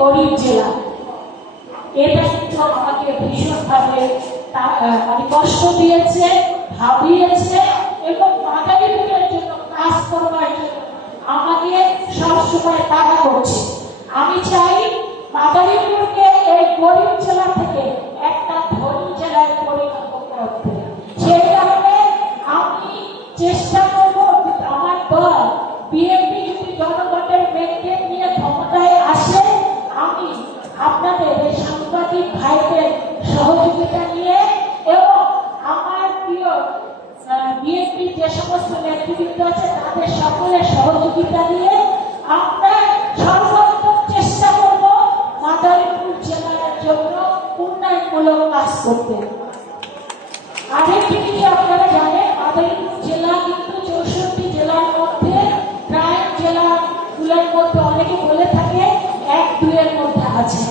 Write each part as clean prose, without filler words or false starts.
গরিব জেলা, এটা কিন্তু আমাকে ভীষণভাবে মানে কষ্ট দিয়েছে, ভাবিয়েছে এবং মাদারীপুরের জন্য কাজ করবার জন্য আমাকে সবসময় তাড়া করছে। আমি চাই মাদারীপুরকে এই গরিব জেলা থেকে একটা ধনী জেলায় পরিণত করতে। সেই কারণে আমি চেষ্টা করব, আমার দল বিএনপি যদি জনগণের মেনটেন নিয়ে ক্ষমতায় আসে, আমি আপনাদের এই সাংবাদিক ভাইদের সহযোগিতা নিয়ে এবং আমার প্রিয় বিএনপি যে সমস্ত নেতৃবৃন্দ আছে তাদের সকলের সহযোগিতা নিয়ে আমরা সর্বোত্তম চেষ্টা করব মাদারীপুর জেলার জন্য উন্নয়নমূলক কাজ করতে। আরেকটি বিষয় আপনারা জানেন, মাদারীপুর জেলা কিন্তু 64 জেলার মধ্যে ক্রাইম জেলাগুলোর মধ্যে অনেকে বলে থাকে 1-2 এর মধ্যে আছে।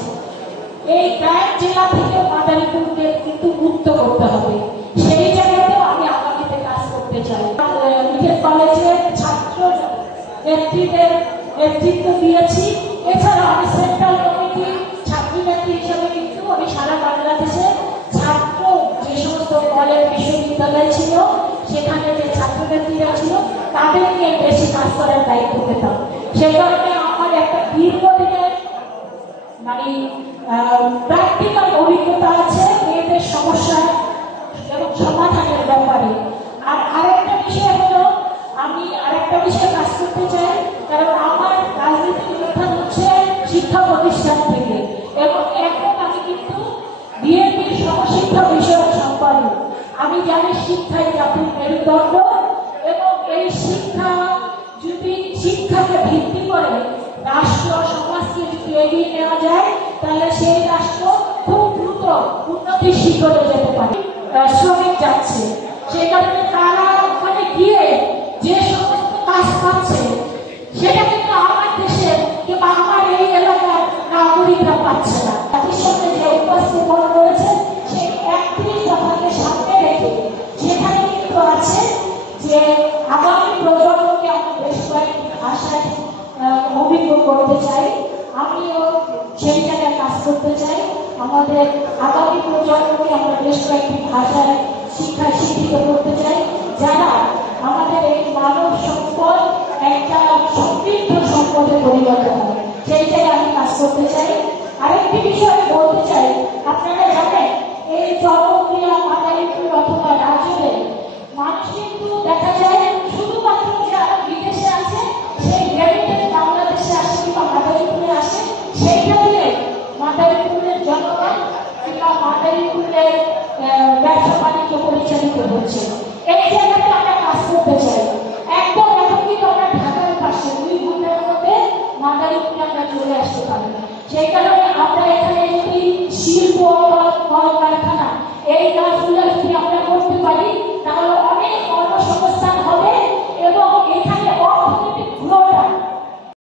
এই ক্রাইম জেলা থেকে মাদারীপুরকে কিন্তু মুক্ত করতে হবে। সেই জায়গাতেও আমি আগামীতে কাজ করতে চাই। কলেজের ছাত্র নেতৃত্ব দিয়েছি, এছাড়া আমি সেন্ট্রাল কমিটির ছাত্রনেত্রী হিসেবে কিন্তু আমি সারা বাংলাদেশে ছাত্র যে সমস্ত কলেজ বিশ্ববিদ্যালয় ছিল সেখানে যে ছাত্রনেত্রীরা ছিল তাদের নিয়ে বেশি কাজ করার দায়িত্ব পেতাম। সেই কারণে আমার একটা দীর্ঘদিনের মানে প্র্যাকটিক্যাল অভিজ্ঞতা আছে মেয়েদের সমস্যা এবং সমাধানের ব্যাপারে। আর আরেকটা বিষয় হলো, আমি আরেকটা বিষয়ে কাজ করতে চাই, কারণ আমার রাজনীতির উত্থান হচ্ছে শিক্ষা প্রতিষ্ঠান থেকে এবং এখন আমি কিন্তু বিএনপির সহশিক্ষা বিষয়ক সম্পাদক। আমি জানি শিক্ষাই জাতির মেরুদণ্ড এবং এই শিক্ষাকে ভিত্তি করে রাষ্ট্র সমাজকে যদি এগিয়ে নেওয়া যায় তাহলে সেই রাষ্ট্র খুব দ্রুত উন্নতির শিখরে যেতে পারে। শ্রমিক যাচ্ছে, সেই কারণে তারা ওখানে গিয়ে যে সমস্ত কাজ পাচ্ছে সেটা কিন্তু আমার দেশে কিংবা আমার এই এলাকার নাগরিকরা পাচ্ছে না। তাদের সাথে যে উপস্থাপন করেছে সেই 31 দফাকে সামনে রেখে সেখানে কিন্তু আছে যে আগামী প্রজন্মকে আমি বেশ কয়েকটি ভাষায় অভিজ্ঞ করতে চাই। আমিও সেই জায়গায় কাজ করতে চাই। আমাদের আগামী প্রজন্মকে আমরা বেশ কয়েকটি ভাষায় শিক্ষায় শিক্ষিত করতে চাই, যারা আমাদের এই মানব সম্পদ একটা সমৃদ্ধ সম্পদে পরিণত হয়। সেই জায়গায় আমি কাজ করতে চাই। আরেকটি বিষয় বলতে চাই, আপনারা জানেন এই জনপ্রিয় মাদারীপুর অথবা রাজ্যে মানুষ কিন্তু দেখা যায় শুধুমাত্র যারা বিদেশে আছে সেই গ্রামীণ বাংলাদেশে আসে কিংবা মাদারীপুরে আসে, সেইটা দিয়ে মাদারীপুরের জনগণ কিংবা মাদারীপুরের ব্যবসা বাণিজ্য পরিচালিত হচ্ছে। এই জায়গাতে আমরা কাজ করতে চাই। একদম এখন কিন্তু আমরা ঢাকার পাশে 2 ঘন্টার মধ্যে মাদারীপুরে আমরা চলে আসতে পারি। সেই কারণে আমরা এখানে যদি শিল্প কলকারখানা এই কাজগুলো যদি